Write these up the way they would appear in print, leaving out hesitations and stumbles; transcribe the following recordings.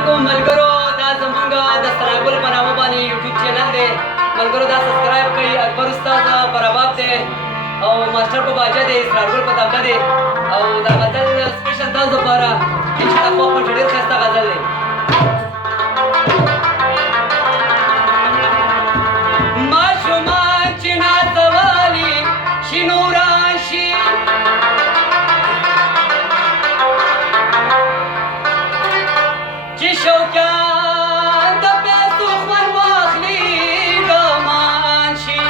علیکم ملګرو دا زمونږ د سترګل په نامه باندې یوټیوب چینل دی ملګرو دا سبسکرایب کړئ اکبر استاد پر اباب دی او ماسټر په باجه دی سترګل په طبقه دی او دا غزل سپیشل تاسو لپاره ان شاء الله په ډېر ښایسته غزل دی ماشومان چې نازولي شنو راشي چې شوقیان د پیسو خوند واخلي ګمان شي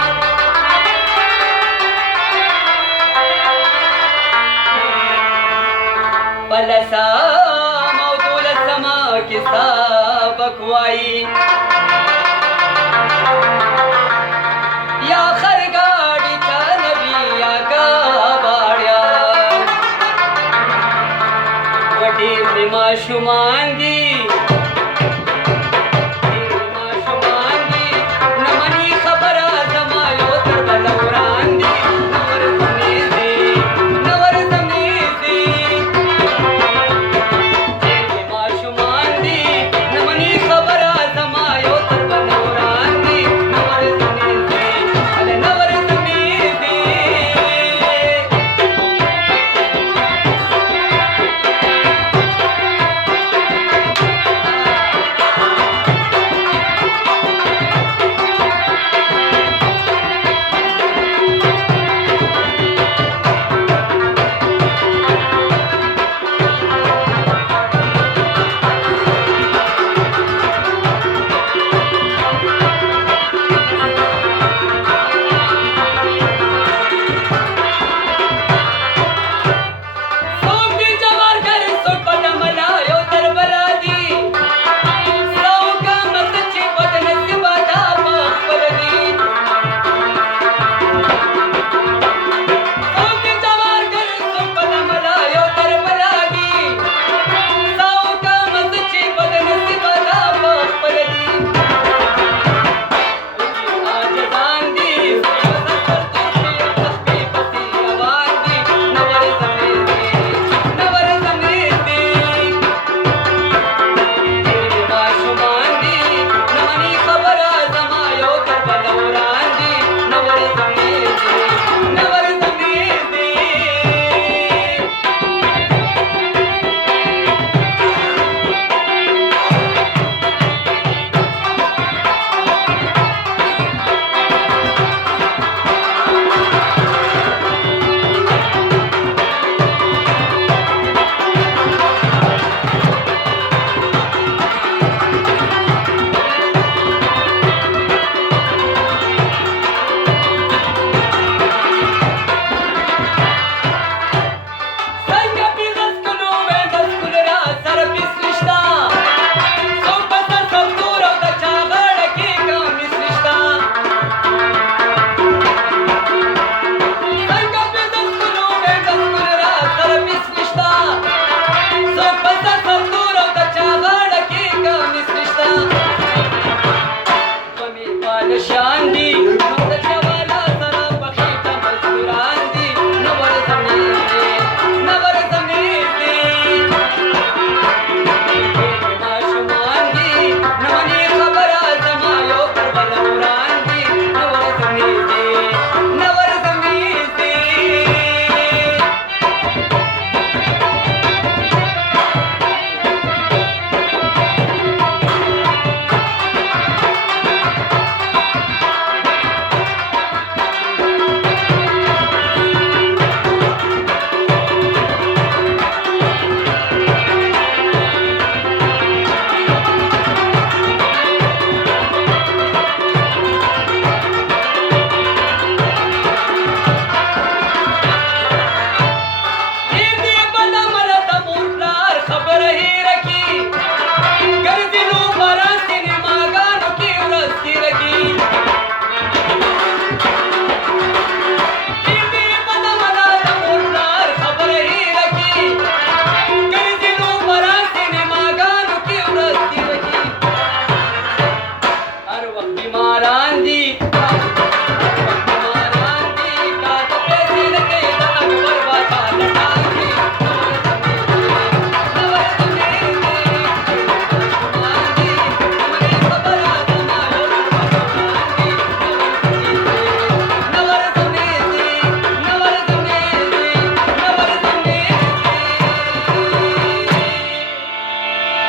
په لسم او دولسمه کې سبق وایي یا خرګاډي چلوي یا کباړیا وډیر د ماشومان دي